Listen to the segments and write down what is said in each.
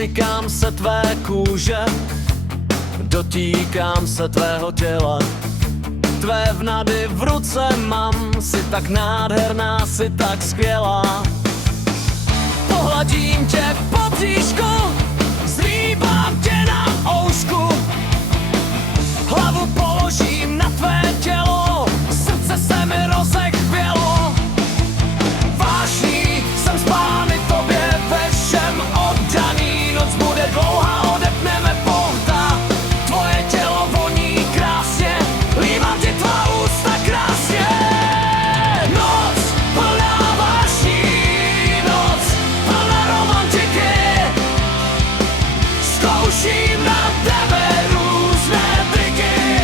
Dotykám se tvé kůže, dotýkám se tvého těla. Tvé vnady v ruce mám, jsi tak nádherná, jsi tak skvělá. Pohladím tě po bříšku, zlíbám tě na oušku. Hlavu položím na tvé tělo, srdce se mi rozechvělo. Vášní jsem spány tobě, ve všem oddaný. Noc bude dlouhá, odepneme pohta. Tvoje tělo voní krásně, líbám ti tvá ústa krásně. Noc plná vášní, noc plná romantiky. Zkouším na tebe různé triky.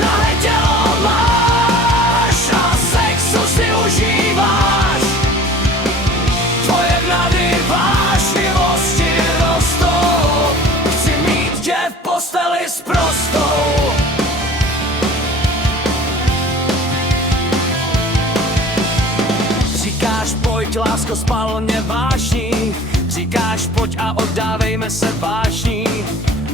Nahé tělo máš a sexu si užíváš. Tvoje vnady vášnivosti rostou. Chci mít tě v posteli sprostou. Říkáš pojď lásko, spal mě vášní. Říkáš pojď a oddávejme se vášní.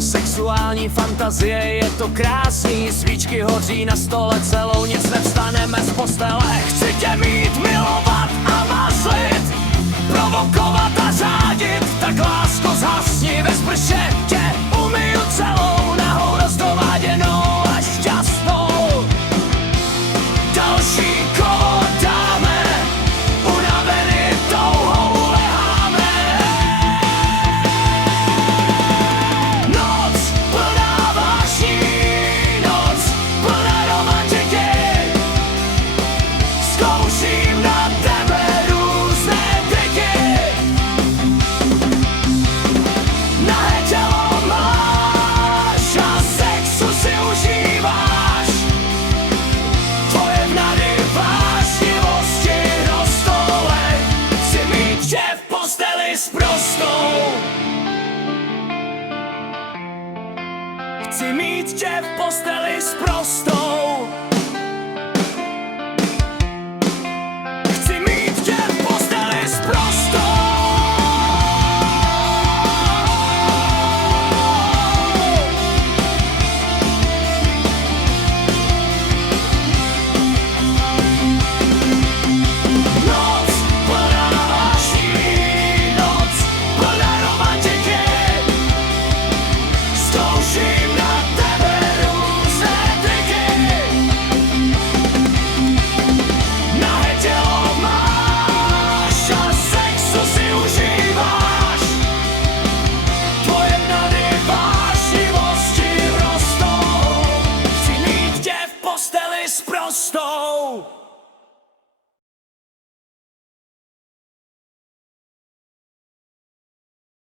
Sexuální fantazie, je to krásný. Svíčky hoří na stole, celou nic nevstaneme z postele. Chci tě mít, milovat a mazlit, provokovat a řádit. Tak lásko zhasni, ve sprše tě umyju celou, nahou rozdováděnou a šťastnou. Další kolo dáme, unaveny touhou leháme. Noc plná vášní, noc plná romantiky. Zkouším na tebe různé triky. Nahé tělo máš a sexu si užíváš. Tvoje vnady vášnivosti rostou. Chci mít tě v posteli sprostou. Chci mít tě v posteli sprostou. Chci mít tě v posteli sprostou. Noc plná vášní, noc plná romantiky. Zkouším na tebe různé triky. Nahé tělo máš a sexu si užíváš. Tvoje vnady vášnivosti rostou. Chci mít tě v posteli sprostou.